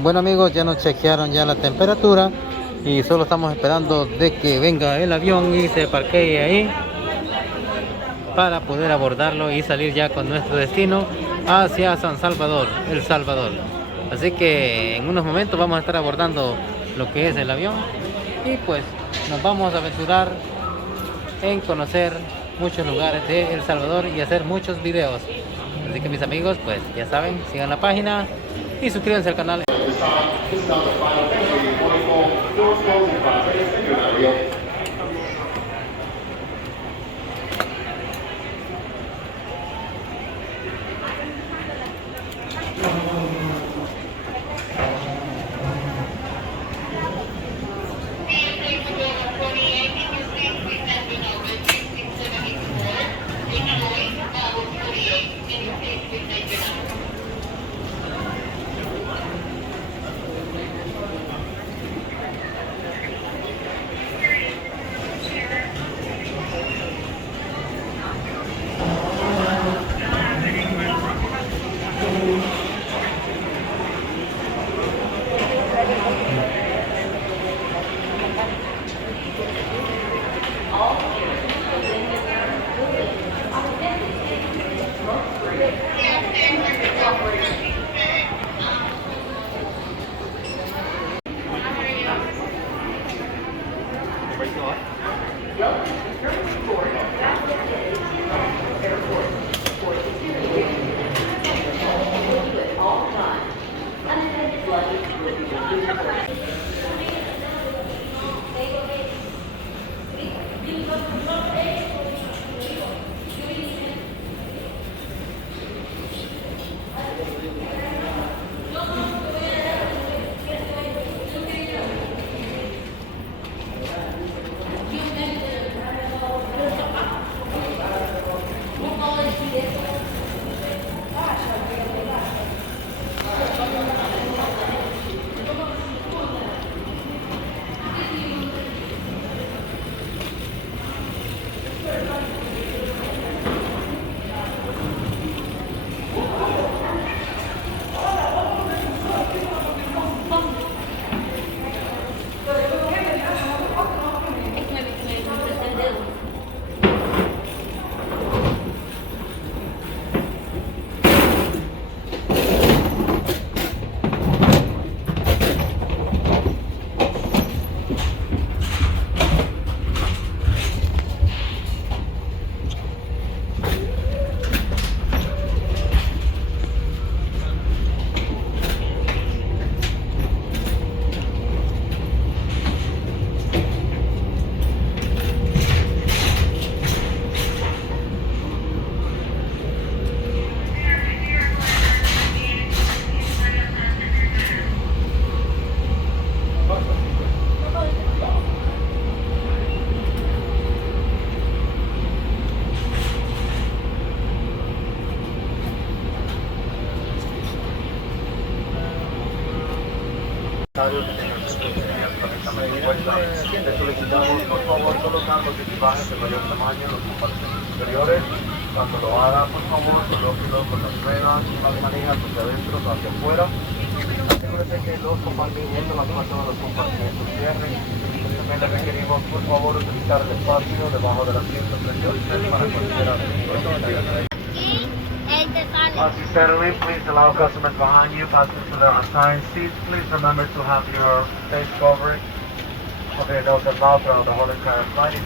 Bueno amigos, ya nos chequearon ya la temperatura y solo estamos esperando de que venga el avión y se parquee ahí para poder abordarlo y salir ya con nuestro destino hacia San Salvador, El Salvador. Así que en unos momentos vamos a estar abordando lo que es el avión y pues nos vamos a aventurar en conocer muchos lugares de El Salvador y hacer muchos videos. Así que mis amigos, pues ya saben, sigan la página y suscríbanse al canal. Le solicitamos por favor colocar los equipajes de mayor tamaño en los compartimentos superiores. Cuando lo haga, por favor, colóquelo con las ruedas y las manijas hacia adentro o hacia afuera. Asegúrese que los compartimentos, las puertas de los compartimentos cierren. También le requerimos por favor utilizar el espacio debajo del asiento frente a usted para cualquiera de los. As you settle in, please allow customers behind you pass into their assigned seats. Please remember to have your face covering over your nose and mouth throughout the whole entire flight,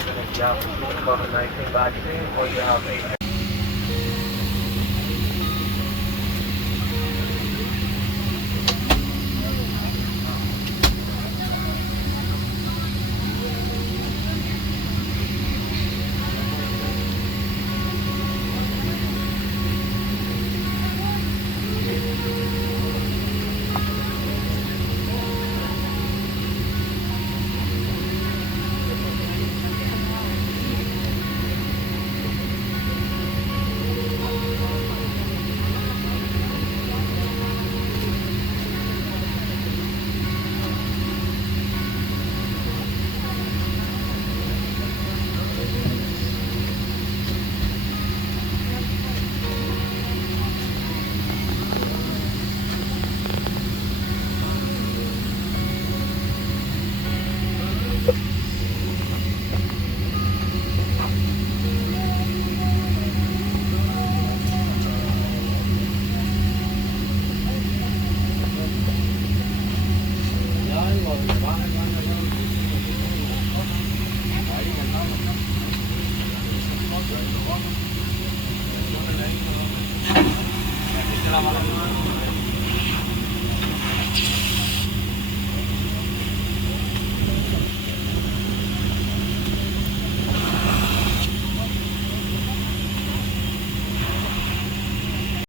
even if you have received COVID-19 vaccine or you have a Así se la van a